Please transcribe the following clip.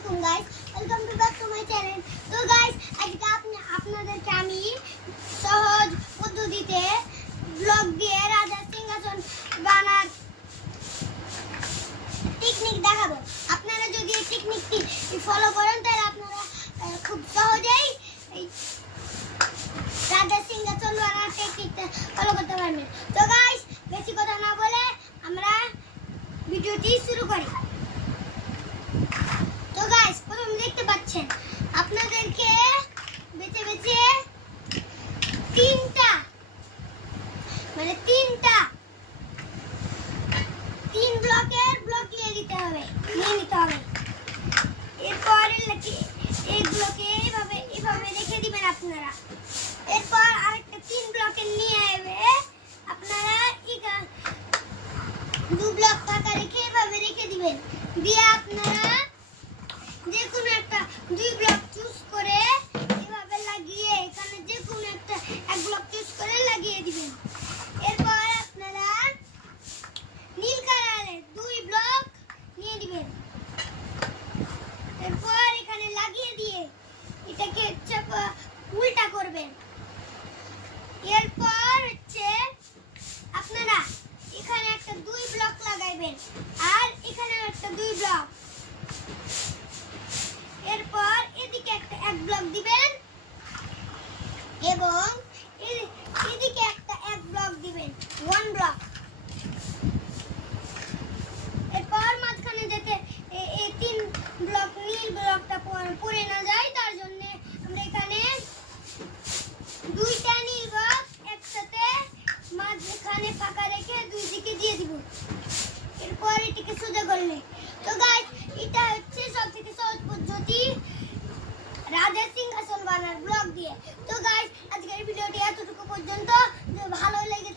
আলাইকুম guys, welcome to back to my channel. তো guys, আজকে আপনাদেরকে আমি সহজ পদ্ধতিতে ব্লগ দিয়ে রাজার সিংহাসন বানার টেকনিক দেখাবো। আপনারা যদি এই টেকনিকটি ফলো করেন তাহলে আপনারা খুব সহজেই এই রাজার সিংহাসন বানার টেকনিকটা ফলো করতে পারবেন। তো গাইস, বেশি কথা না বলে আমরা ভিডিওটি শুরু করি। তো গাইস, প্রথমে দেখতে পাচ্ছেন আপনাদেরকে বেছে বেছে তিনটা তিন ব্লকের ব্লক নিয়ে নিতে হবে। এরপর এইগুলোকে এইভাবে রেখে দিবেন আপনারা। এরপর আরেকটা তিন ব্লকের নিয়ে এবে আপনারা দু ব্লক ফাঁকা রেখে এভাবে রেখে দিবেন। দিয়ে আপনারা যে কোনো একটা দুই ব্লক চুজ করে এভাবে লাগিয়ে এখানে যে কোনো একটা এক ব্লক চুজ করে লাগিয়ে দিবেন। এরপর আপনারা নীল কালারের দুই ব্লক নিয়ে দিবেন। এরপর এখানে লাগিয়ে দিয়ে এটাকে উল্টা করবেন। এরপর আপনারা এখানে একটা দুই ব্লক লাগাইবেন আর এখানে একটা দুই ব্লক। এরপর এদিকে একটা এক ব্লক দিবেন এবং এদিকে একটা এক ব্লক দিবেন, ওয়ান ব্লক। এরপর মাঝখানে যাতে এই তিন ব্লক নীল ব্লকটা পড়ে না যায় তার জন্য আমরা এখানে দুইটা নীল ব্লক একসাথে মাঝখানে ফাঁকা রেখে দুই দিকে দিয়ে দিব। এরপর এটাকে সোজা করলে। তো গাইস, এটা হচ্ছে সবথেকে সহজ পদ্ধতি রাজার সিংহাসন বানার ব্লক দিয়ে। তো গাইস, আজকের ভিডিওটি এতটুকু পর্যন্ত। ভালো লেগে